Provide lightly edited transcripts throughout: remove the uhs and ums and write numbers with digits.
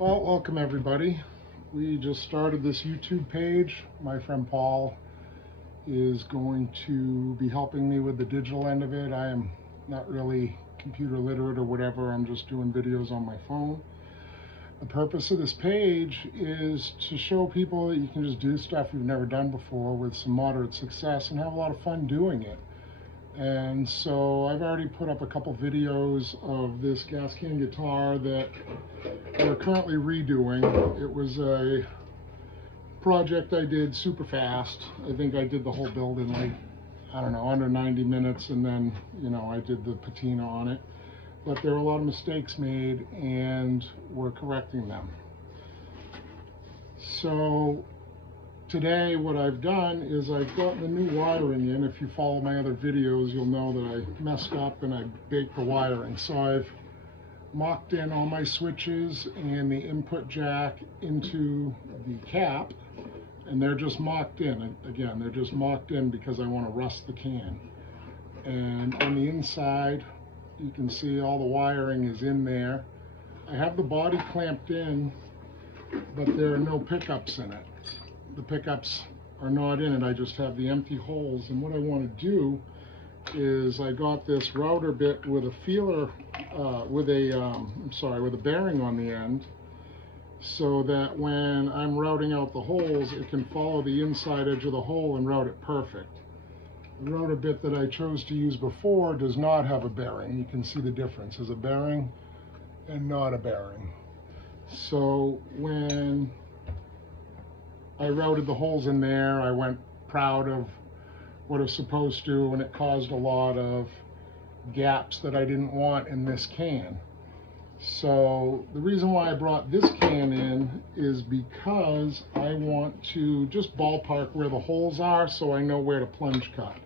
Well, welcome everybody. We just started this YouTube page. My friend Paul is going to be helping me with the digital end of it. I am not really computer literate or whatever. I'm just doing videos on my phone. The purpose of this page is to show people that you can just do stuff you've never done before with some moderate success and have a lot of fun doing it. And so I've already put up a couple videos of this gas can guitar that we're currently redoing. It was a project I did super fast. I think I did the whole build in like, I don't know, under 90 minutes, and then, I did the patina on it. But there were a lot of mistakes made, and we're correcting them. So today what I've done is I've gotten the new wiring in. If you follow my other videos, you'll know that I messed up and I baked the wiring. So I've mocked in all my switches and the input jack into the cap, and they're just mocked in. Again, they're just mocked in because I want to rust the can. And on the inside, you can see all the wiring is in there. I have the body clamped in, but there are no pickups in it. The pickups are not in it. I just have the empty holes. And what I want to do is I got this router bit with a feeler, with a bearing on the end, so that when I'm routing out the holes, it can follow the inside edge of the hole and route it perfect. The router bit that I chose to use before does not have a bearing. You can see the difference. There's a bearing and not a bearing. So when I routed the holes in there, I went proud of what I was supposed to, and it caused a lot of gaps that I didn't want in this can. So the reason why I brought this can in is because I want to just ballpark where the holes are so I know where to plunge cut.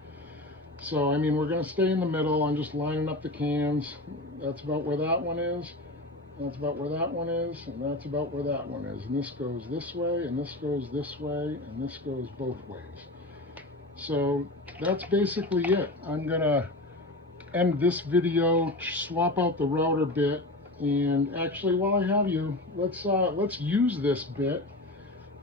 So I mean, we're going to stay in the middle. I'm just lining up the cans. That's about where that one is. That's about where that one is, and that's about where that one is. And this goes this way, and this goes this way, and this goes both ways. So that's basically it. I'm gonna end this video, swap out the router bit, and actually, while I have you, let's use this bit,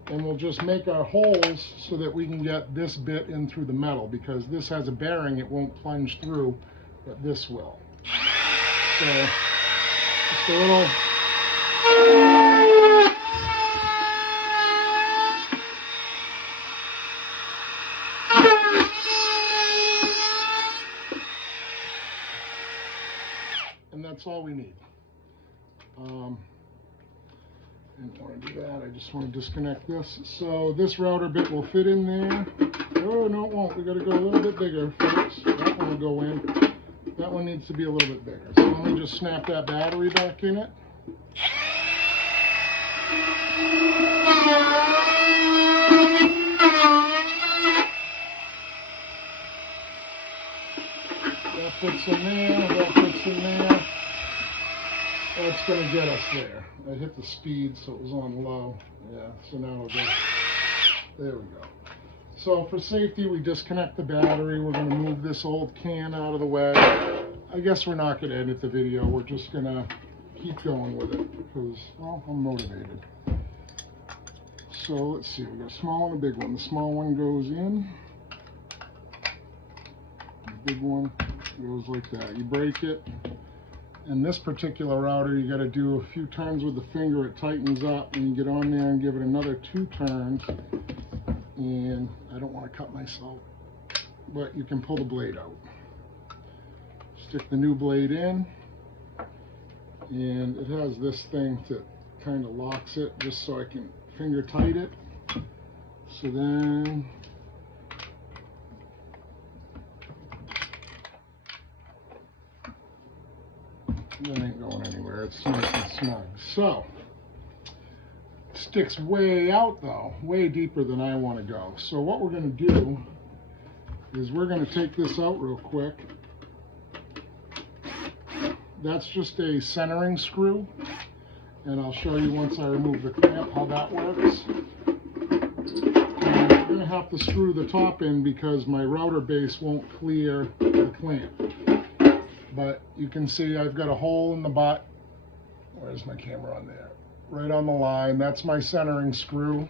and we'll just make our holes so that we can get this bit in through the metal, because this has a bearing, it won't plunge through, but this will. So just a little. And that's all we need. Didn't want to do that. I just want to disconnect this. So this router bit will fit in there. Oh, no, it won't. We got to go a little bit bigger, folks. That one will go in. That one needs to be a little bit bigger. So let me just snap that battery back in it. That fits in there. That fits in there. That's going to get us there. I hit the speed, so it was on low. Yeah, so now it'll go. There we go. So for safety, we disconnect the battery. We're going to move this old can out of the way. I guess we're not going to edit the video. We're just going to keep going with it because, well, I'm motivated. So let's see. We got a small and a big one. The small one goes in. The big one goes like that. You break it. And this particular router, you got to do a few turns with the finger. It tightens up, and you get on there and give it another 2 turns. And I don't want to cut myself, but you can pull the blade out. Stick the new blade in, and it has this thing that kind of locks it, just so I can finger tight it. So then that ain't going anywhere. It's nice and snug. So sticks way out though, way deeper than I want to go. So what we're going to do is we're going to take this out real quick. That's just a centering screw, and I'll show you once I remove the clamp how that works. And I'm going to have to screw the top in because my router base won't clear the clamp. But you can see I've got a hole in the butt. Where's my camera on there? right on the line. That's my centering screw.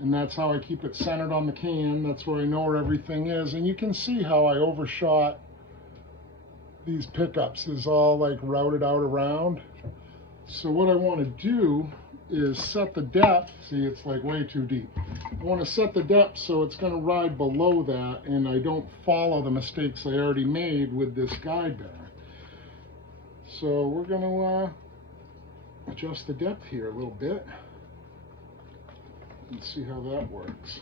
And that's how I keep it centered on the can. That's where I know where everything is. And you can see how I overshot these pickups. Is all like routed out around. So what I want to do is set the depth. See, it's like way too deep. I want to set the depth so it's going to ride below that and I don't follow the mistakes I already made with this guide bearing. So we're going to adjust the depth here a little bit and see how that works.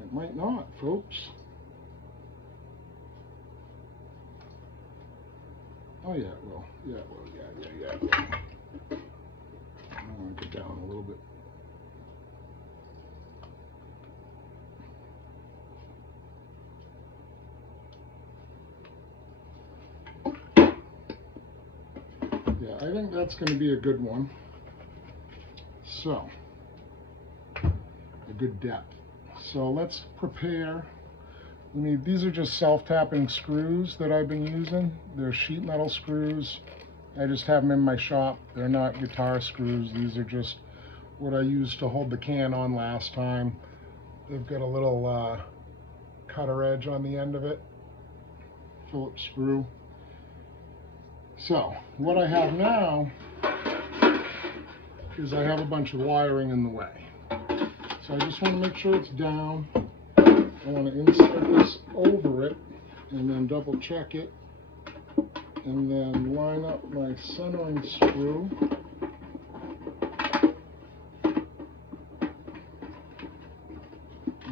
It might not, folks. Oh yeah, it will. Yeah, it will. Yeah, it will. I want to get down a little bit. Yeah, I think that's going to be a good one. So, a good depth. So let's prepare. These are just self-tapping screws that I've been using. They're sheet metal screws. I just have them in my shop. They're not guitar screws. These are just what I used to hold the can on last time. They've got a little cutter edge on the end of it. Phillips screw. So what I have now is I have a bunch of wiring in the way. So I just want to make sure it's down. I want to insert this over it and then double check it and then line up my centering screw.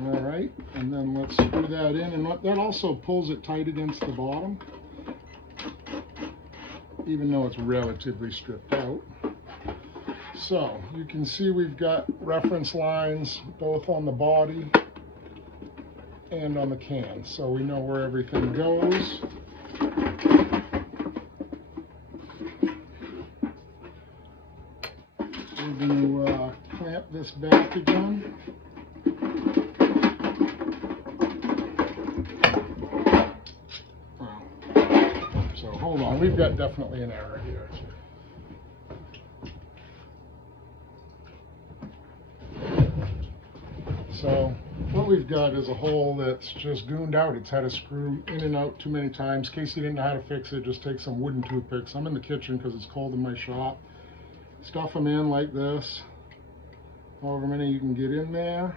All right, and then let's screw that in, and that also pulls it tight against the bottom, even though it's relatively stripped out. So you can see we've got reference lines both on the body and on the can, so we know where everything goes. We're going to clamp this back again. So hold on, we've got definitely an error here. So what we've got is a hole that's just gooned out. It's had a screw in and out too many times. Casey didn't know how to fix it. Just take some wooden toothpicks. I'm in the kitchen because it's cold in my shop. Stuff them in like this. However many you can get in there.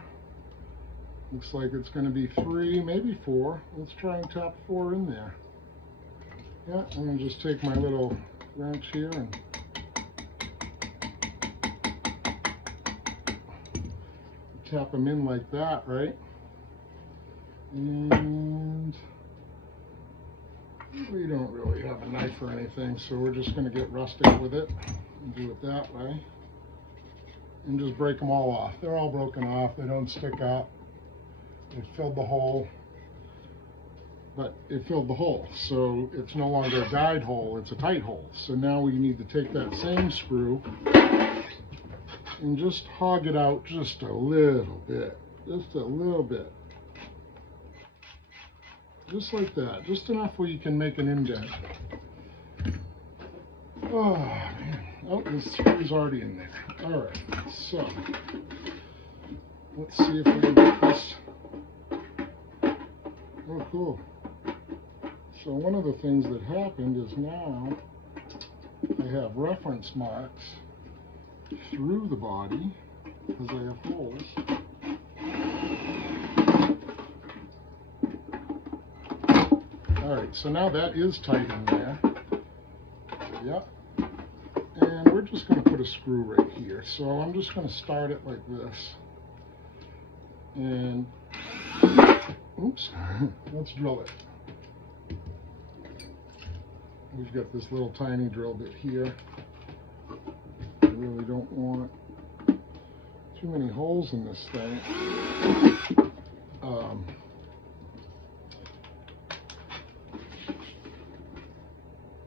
Looks like it's going to be 3, maybe 4. Let's try and tap 4 in there. Yeah, I'm going to just take my little wrench here and tap them in like that, right? And we don't really have a knife or anything, so we're just going to get rustic with it and do it that way. And just break them all off. They're all broken off. They don't stick up. It filled the hole. But it filled the hole, so it's no longer a guide hole, it's a tight hole. So now we need to take that same screw and just hog it out just a little bit. Just a little bit. Just like that. Just enough where you can make an indent. Oh, man. Oh, this screw's already in there. Alright, so let's see if we can get this. Oh, cool. So one of the things that happened is now I have reference marks through the body because I have holes. Alright, so now that is tight in there. Yep. And we're just going to put a screw right here. So I'm just going to start it like this. And, oops, let's drill it. We've got this little tiny drill bit here. I really don't want too many holes in this thing.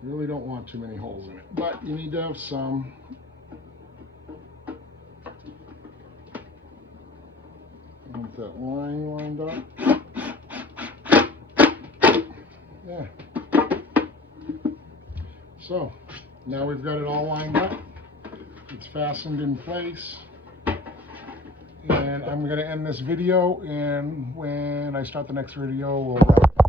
Really don't want too many holes in it, but you need to have some. And get that line lined up. Yeah. So now we've got it all lined up. It's fastened in place. And I'm going to end this video, and when I start the next video, we'll wrap it up.